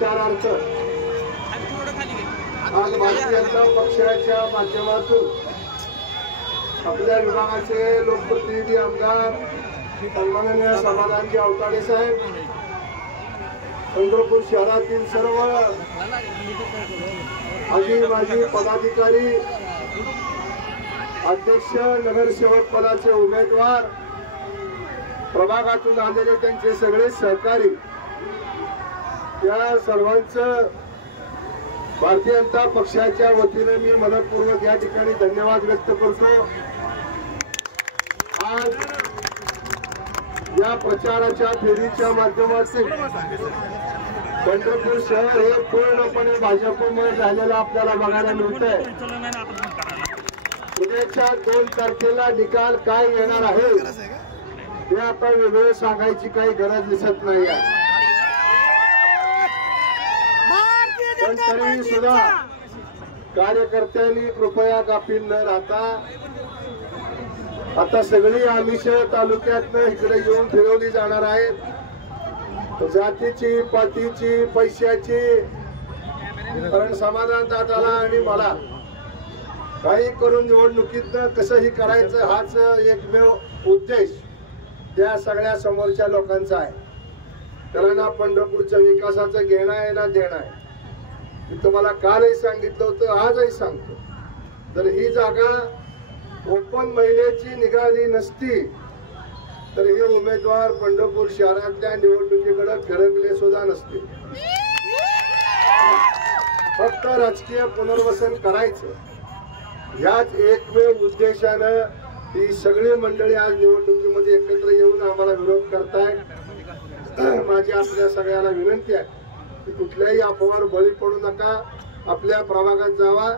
प्रचारार्थ आज भारतीय जनता पक्षाच्या माध्यमातून आपल्या विभागाचे लोकप्रतिनिधी आमदार सन्माननीय समाधानजी अवताडे साहेब, पंढरपूर शहरातील सर्व आजी माजी पदाधिकारी, अध्यक्ष, नगरसेवक पदाचे उमेदवार, प्रभागातून आलेले त्यांचे सगळे सहकारी, या सर्वांचं भारतीय जनता पक्षाच्या वतीने मी मनपूर्वक या ठिकाणी धन्यवाद व्यक्त करतो। आज या प्रचाराच्या फेरीच्या माध्यमातून पंढरपूर शहर हे पूर्णपणे भाजपमुळे झालेलं आपल्याला बघायला मिळतंय। उद्याच्या 2 तारखेला निकाल काय येणार आहे हे आता वेगळं सांगायची काही गरज दिसत नाही आहे। पण तरी सुद्धा कार्यकर्त्यांनी कृपया गाफील न राहता आता सगळी आमिष तालुक्यातनं इकडे येऊन फिरवली जाणार आहेत। जातीची, पातीची, पैशाची, कारण समाधान दादाला आणि मला काही करून निवडणुकीतनं कसंही करायचं हाच एकमेव उद्देश त्या सगळ्या समोरच्या लोकांचा आहे। त्याला ना पंढरपूरच्या विकासाचं घेणं आहे ना देणं आहे। मी तुम्हाला कालही सांगितलं होतं, आजही सांगतो, जर ही जागा ओपन महिलेची निघाली नसती तर हे उमेदवार पंढरपूर शहरातल्या निवडणुकीकडे फिरकले सुद्धा नसते। फक्त राजकीय पुनर्वसन करायचं याच एकमेव उद्देशानं ही सगळी मंडळी आज निवडणुकीमध्ये एकत्र येऊन आम्हाला विरोध करतायत। माझी आपल्या सगळ्यांना विनंती आहे की कुठल्याही अफवावर बळी पडू नका। आपल्या प्रभागात जावा,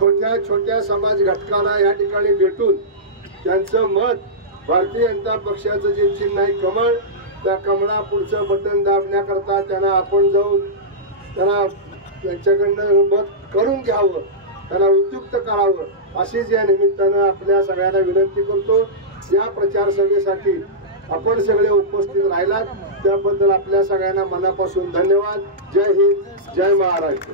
छोट्या छोट्या समाज घटकाला या ठिकाणी भेटून त्यांचं मत, भारतीय जनता पक्षाचं जे चिन्ह आहे कमळ, त्या कमळा पुढचं बटन दाबण्याकरता त्यांना आपण जाऊन त्यांच्याकडनं मत करून घ्यावं, त्यांना उद्युक्त करावं, अशीच या निमित्तानं आपल्या सगळ्यांना विनंती करतो। या प्रचार सभेसाठी आपण सगळे उपस्थित राहिलात त्याबद्दल आपल्या सगळ्यांना मनापासून धन्यवाद। जय हिंद, जय महाराष्ट्र।